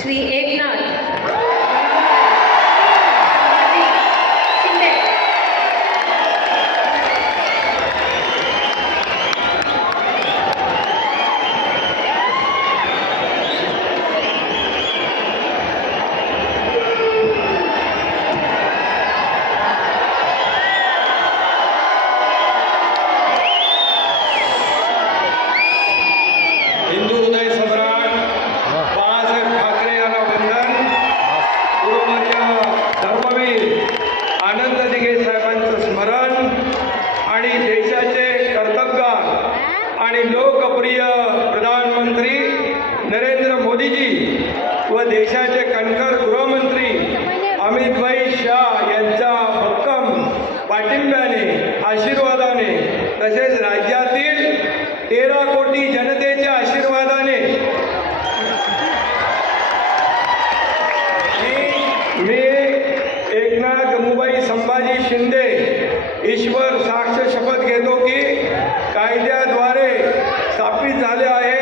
श्री एकनाथ मोदीजी व देशाचे कणखर गृहमंत्री अमितभाई शाह यांच्या भक्कम पाठिंब्याने आशीर्वादाने तसेच राज्यातील तेरा कोटी जनतेच्या आशीर्वादाने मी- मी एकनाथ गंगूबाई संभाजी शिंदे ईश्वर साक्ष शपथ घेतो की कायद्याद्वारे स्थापित झाले आहे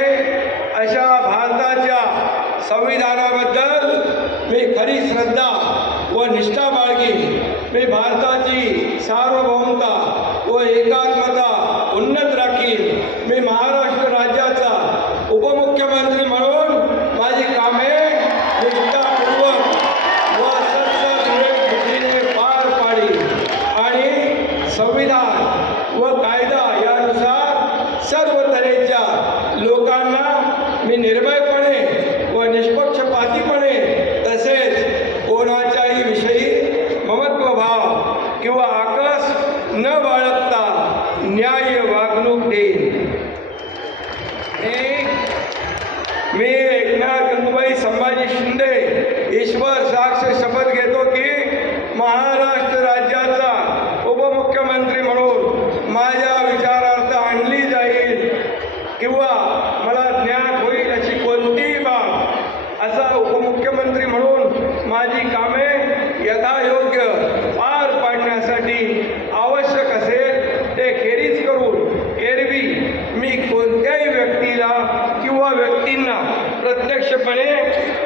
अशा भारताच्या संविधानाबद्दल मी खरी श्रद्धा व निष्ठा बाळगी मी भारताची सार्वभौमता बाळगता. न्याय वागणूक देईल. मी- एकनाथ गंगूबाई संभाजी शिंदे ईश्वर साक्ष शपथ घेतो की महाराष्ट्र राज्याचा उपमुख्यमंत्री म्हणून माझ्या विचारार्थ आणली जाईल. किंवा मला ज्ञात होईल अशी कोणतीही बाब असा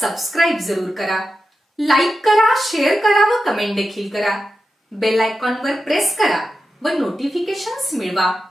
सबस्क्राईब जरूर करा. लाईक करा शेअर करा व कमेंट देखील करा. बेल आयकॉनवर प्रेस करा व नोटिफिकेशन्स मिळवा.